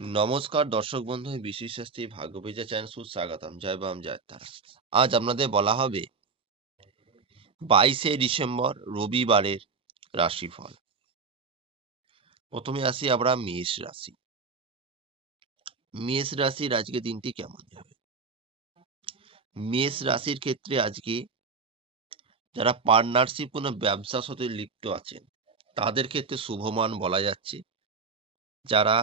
নমস্কার দর্শক বন্ধু বিশ্বজিৎ শাস্ত্রী ভাগ্যবিজা চ্যানেল সুস্বাগতম জয় বাম, জয় তারা। আজ আপনাদের বলা হবে বাইশে ডিসেম্বর, রবিবারের রাশিফল। প্রথমে আসি আমরা মেষ রাশি। মেষ রাশির আজকে দিনটি কেমন যাবে? মেষ রাশির ক্ষেত্রে আজকে যারা পার্টনারশিপ কোনো ব্যবসার সাথে লিপ্ত আছেন, তাদের ক্ষেত্রে শুভমান বলা যাচ্ছে। যারা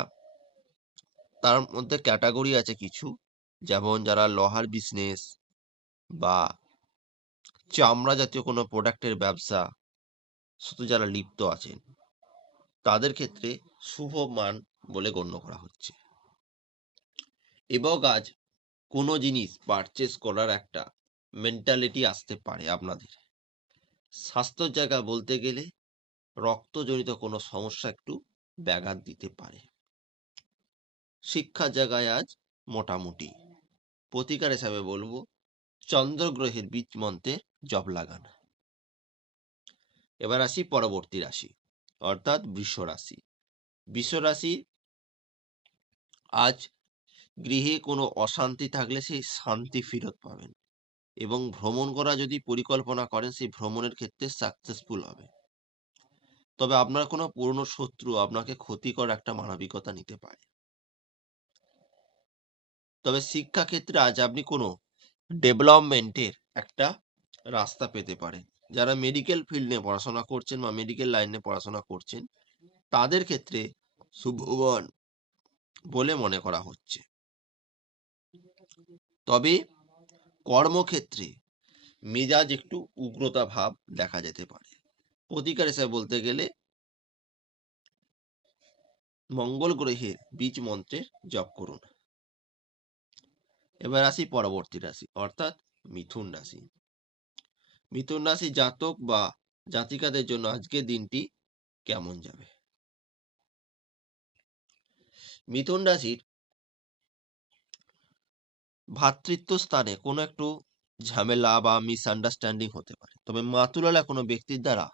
তার মধ্যে ক্যাটাগরি আছে কিছু। যেমন যারা লোহার বিজনেস বা চামড়া জাতীয় কোনো প্রোডাক্টের ব্যবসা, শুধু যারা লিপ্ত আছেন, তাদের ক্ষেত্রে শুভ মান বলে গণ্য করা হচ্ছে। এবং আজ কোনো জিনিস পারচেস করার একটা মেন্টালিটি আসতে পারে আপনাদের। স্বাস্থ্যর জায়গা বলতে গেলে রক্তজনিত কোনো সমস্যা একটু ব্যাঘাত দিতে পারে। শিক্ষার জায়গায় আজ মোটামুটি। প্রতিকার হিসাবে বলব, চন্দ্রগ্রহের বীজ মন্ত্রের জব লাগান। এবার আসি পরবর্তী রাশি, অর্থাৎ বৃষ রাশি। বৃষ রাশি আজ গৃহে কোনো অশান্তি থাকলে সেই শান্তি ফেরত পাবেন এবং ভ্রমণ করা যদি পরিকল্পনা করেন, সেই ভ্রমণের ক্ষেত্রে সাকসেসফুল হবে। তবে আপনার কোনো পুরনো শত্রু আপনাকে ক্ষতিকর একটা মানবিকতা নিতে পারে। তবে শিক্ষা ক্ষেত্রে আজ আপনি কোনো ডেভেলপমেন্টের একটা রাস্তা পেতে পারেন। যারা মেডিকেল ফিল্ড নিয়ে পড়াশোনা করছেন বা মেডিকেল লাইনে পড়াশোনা করছেন তাদের ক্ষেত্রে শুভবান বলে মনে করা হচ্ছে। তবে কর্মক্ষেত্রে মেজাজ একটু উগ্রতা ভাব দেখা যেতে পারে। প্রতিকার হিসাবে বলতে গেলে মঙ্গল গ্রহের বীজ মন্ত্রের জপ করুন। এবার আসি পরবর্তী রাশি, অর্থাৎ মিথুন রাশি। মিথুন রাশি জাতক বা জাতিকাদের জন্য আজকের দিনটি কেমন যাবে? মিথুন রাশির ভাতৃত্ব স্থানে কোনো একটু ঝামেলা বা মিসআন্ডারস্ট্যান্ডিং হতে পারে। তবে মাতুলালা কোনো ব্যক্তির দ্বারা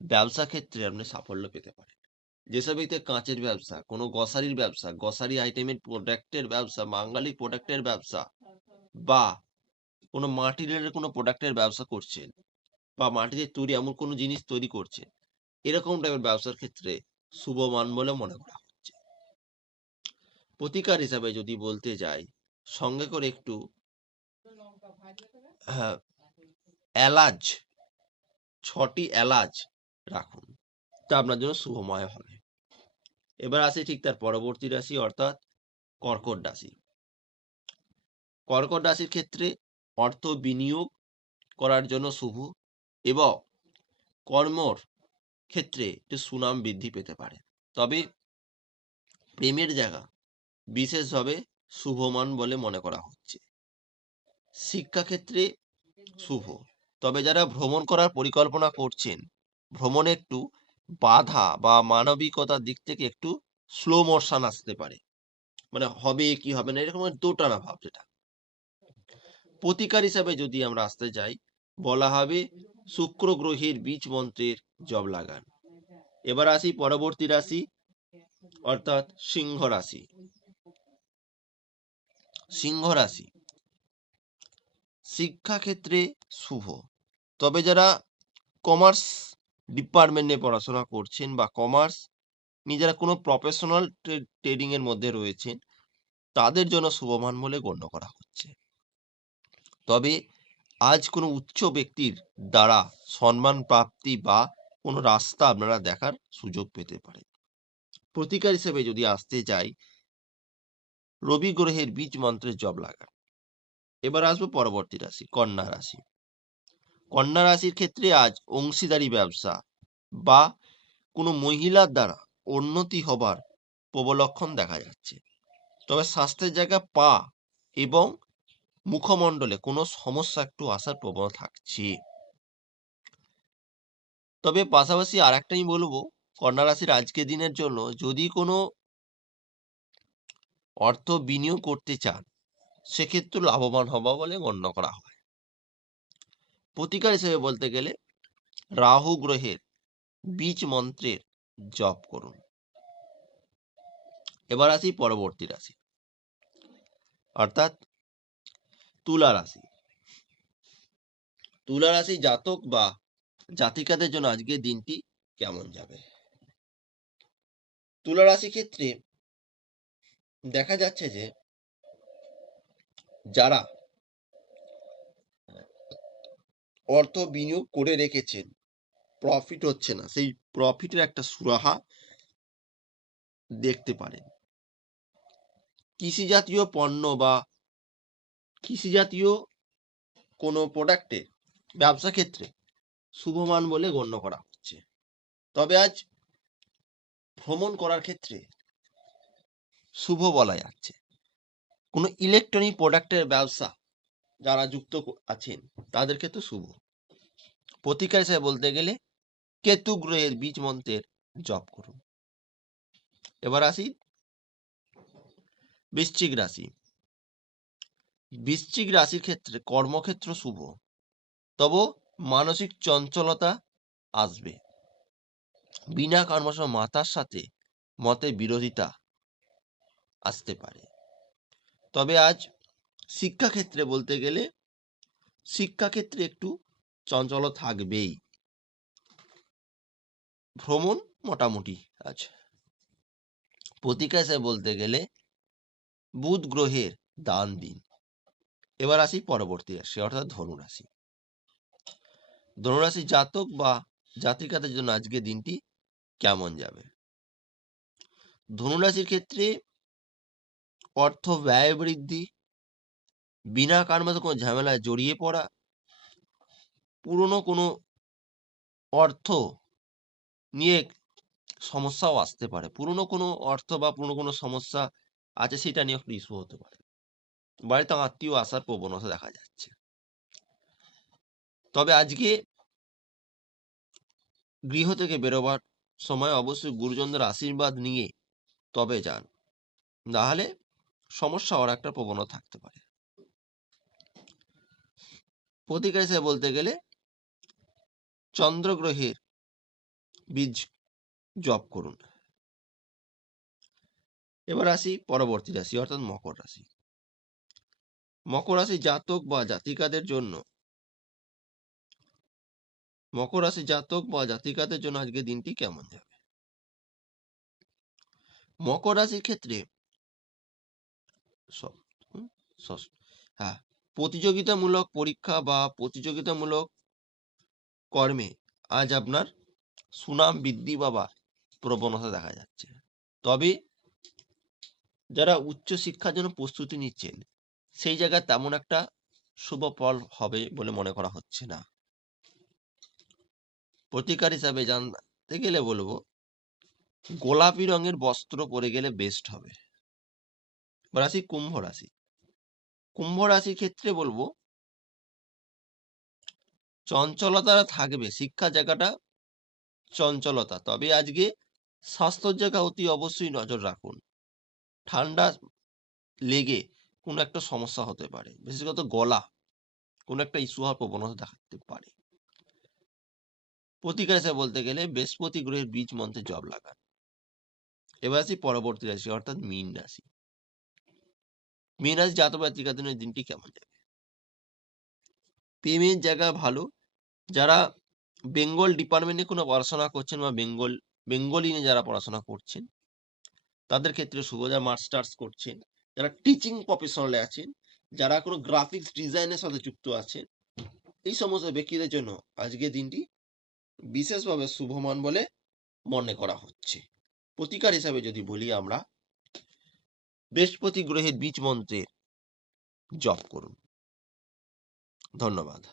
ব্যবসা ক্ষেত্রে আপনি সাফল্য পেতে পারেন। যেসব ব্যক্তি কাঁচের ব্যবসা কোনো গসারির ব্যবসা গ্রসারি আইটেমের প্রোডাক্টের ব্যবসা বাঙালি প্রোডাক্টের ব্যবসা বা কোনো মাটিরিয়ালের কোনো প্রোডাক্টের ব্যবসা করছেন বা মাটিতে তৈরি এমন কোনো জিনিস তৈরি করছেন এরকম টাইপের ব্যবসার ক্ষেত্রে শুভমান বলে মনে করা হচ্ছে। প্রতিকার হিসাবে যদি বলতে যাই সঙ্গে করে একটু হ্যাঁ, এলাচ ছটি এলাচ রাখুন তা আপনার জন্য শুভময় হবে। এবার আসি ঠিক তার পরবর্তী রাশি অর্থাৎ কর্কট রাশি। কর্কট রাশির ক্ষেত্রে অর্থ বিনিয়োগ করার জন্য শুভ এবং কর্মর ক্ষেত্রে একটু সুনাম বৃদ্ধি পেতে পারে। তবে প্রেমের জায়গা বিশেষভাবে শুভমান বলে মনে করা হচ্ছে। শিক্ষাক্ষেত্রে শুভ। তবে যারা ভ্রমণ করার পরিকল্পনা করছেন, ভ্রমণে একটু বাধা বা মানবিকতার দিক থেকে একটু স্লো মোশন আসতে পারে। মানে হবে কি হবে না, এরকম দোটানা ভাব যেটা। প্রতিকার হিসাবে যদি আমরা আসতে যাই, বলা হবে শুক্র গ্রহের বীজ মন্ত্রের জব লাগান। এবার আসি পরবর্তী রাশি, অর্থাৎ সিংহ রাশি। সিংহ রাশি, শিক্ষাক্ষেত্রে শুভ। তবে যারা কমার্স ডিপার্টমেন্ট নিয়ে পড়াশোনা করছেন বা কমার্স, নিজেরা কোনো প্রফেশনাল ট্রেডিং এর মধ্যে রয়েছেন, তাদের জন্য শুভমান বলে গণ্য করা হচ্ছে। তবে আজ কোনো উচ্চ ব্যক্তির দ্বারা সম্মান প্রাপ্তি বা কোনো রাস্তা আপনারা দেখার সুযোগ পেতে পারেন প্রতিকার হিসেবে যদি আসতে যাই রবি গ্রহের বীজ মন্ত্রের জব লাগান। এবার আসব পরবর্তী রাশি, কন্যা রাশি। কন্যা রাশির ক্ষেত্রে আজ অংশীদারি ব্যবসা বা কোনো মহিলার দ্বারা উন্নতি হবার প্রবলক্ষণ দেখা যাচ্ছে। তবে স্বাস্থ্যের জায়গা পা এবং মুখমণ্ডলে কোনো সমস্যা একটু আসার প্রবণ থাকছে। তবে পাশাপাশি আর একটাই বলব, কন্যা রাশির আজকের দিনের জন্য যদি কোনো অর্থ বিনিয়োগ করতে চান, সেক্ষেত্রে লাভবান হবা বলে গণ্য করা হয়। প্রতিকার হিসেবে বলতে গেলে রাহু গ্রহের বীজ মন্ত্রের জপ করুন। এবার আসি পরবর্তী রাশি। অর্থাৎ তুলা রাশি। তুলা রাশি জাতক বা জাতিকাদের জন্য আজকের দিনটি কেমন যাবে? তুলা রাশি ক্ষেত্রে দেখা যাচ্ছে যে যারা অর্থ বিনিয়োগ করে রেখেছেন। প্রফিট হচ্ছে না। সেই প্রফিটের একটা সুরাহা দেখতে পারেন। কৃষি জাতীয় পণ্য বা কৃষি জাতীয় কোনো প্রোডাক্টে ব্যবসা ক্ষেত্রে শুভমান বলে গণ্য করা হচ্ছে। তবে আজ ভ্রমণ করার ক্ষেত্রে শুভ বলা যাচ্ছে কোনো ইলেকট্রনিক প্রোডাক্টের ব্যবসা যারা যুক্ত আছেন তাদের ক্ষেত্রে শুভ। প্রতিকার হিসেবে বলতে গেলে কেতু গ্রহের বীজ মন্ত্রের জপ করুন। এবার আসি বৃশ্চিক রাশি। বৃশ্চিক রাশির ক্ষেত্রে কর্মক্ষেত্র শুভ। তবে মানসিক চঞ্চলতা আসবে। বিনা কর্মশ মাতার সাথে মতে বিরোধিতা আসতে পারে। তবে আজ শিক্ষাক্ষেত্রে বলতে গেলে, শিক্ষাক্ষেত্রে একটু চঞ্চল থাকবেই। ভ্রমণ মোটামুটি আজ প্রতিকার হিসেবে বলতে গেলে, বুধ গ্রহের দান দিন। এবার আসি পরবর্তী রাশি, অর্থাৎ ধনুরাশি। ধনুরাশি জাতক বা জাতিকাদের জন্য আজকে দিনটি কেমন যাবে? ধনুরাশির ক্ষেত্রে অর্থ ব্যয় বৃদ্ধি বিনা কারণে কোনো ঝামেলায় জড়িয়ে পড়া, পুরনো কোনো অর্থ নিয়ে সমস্যাও আসতে পারে। পুরনো কোনো অর্থ বা পুরনো কোনো সমস্যা আছে, সেটা নিয়ে একটু ইস্যু হতে পারে। বাড়িতে আত্মীয় আসার প্রবণতা দেখা যাচ্ছে। তবে আজকে গৃহ থেকে বেরোবার সময় অবশ্যই গুরুজনদের আশীর্বাদ নিয়ে তবে যান। নাহলে সমস্যা হওয়ার একটা প্রবণতা থাকতে পারে। প্রতিকার হিসেবে বলতে গেলে চন্দ্রগ্রহের বীজ জপ করুন। এবার আসি পরবর্তী রাশি, অর্থাৎ মকর রাশি। মকর রাশি জাতক বা জাতিকাদের জন্য, মকর রাশি জাতক বা জাতিকাদের জন্য আজকে দিনটি কেমন যাবে? মকর রাশির ক্ষেত্রে হ্যাঁ প্রতিযোগিতামূলক পরীক্ষা বা প্রতিযোগিতামূলক কর্মে আজ আপনার সুনাম বৃদ্ধি পাবা প্রবণতা দেখা যাচ্ছে। তবে যারা উচ্চ শিক্ষার জন্য প্রস্তুতি নিচ্ছেন, সেই জায়গায় তেমন একটা শুভ ফল হবে বলে মনে করা হচ্ছে না। প্রতিকার হিসাবে জানতে গেলে বলব, গোলাপি রঙের বস্ত্র পরে গেলে বেস্ট হবে। রাশি কুম্ভ রাশি। কুম্ভ রাশির ক্ষেত্রে বলব চঞ্চলতা থাকবে, শিক্ষা জায়গাটা চঞ্চলতা। তবে আজকে স্বাস্থ্যর জায়গা অতি অবশ্যই নজর রাখুন। ঠান্ডা লেগে কোনো একটা সমস্যা হতে পারে, বিশেষত গলা। কোনো একটা ইস্যু হওয়ার প্রবণতা দেখাতে পারে। প্রতিকার হিসেবে বলতে গেলে বৃহস্পতি গ্রহের বীজ মন্ত্রে জব লাগান। এবার আসি পরবর্তী রাশি, অর্থাৎ মীন রাশি। জাতিকাদের জন্য দিনটি কেমন যাবে? প্রেমের জায়গা ভালো। যারা বেঙ্গল ডিপার্টমেন্টে কোনো পড়াশোনা করছেন বা বেঙ্গল, বেঙ্গলি নিয়ে যারা পড়াশোনা করছেন, তাদের ক্ষেত্রে যারা মাস্টার্স করছেন, যারা টিচিং প্রফেশনালে আছেন, যারা কোনো গ্রাফিক্স ডিজাইনের সাথে যুক্ত আছেন, এই সমস্ত ব্যক্তিদের জন্য আজকের দিনটি বিশেষভাবে শুভমান বলে মনে করা হচ্ছে। প্রতিকার হিসাবে যদি বলি আমরা বৃহস্পতি গ্রহের বীজ মন্ত্রের জপ করুন। ধন্যবাদ।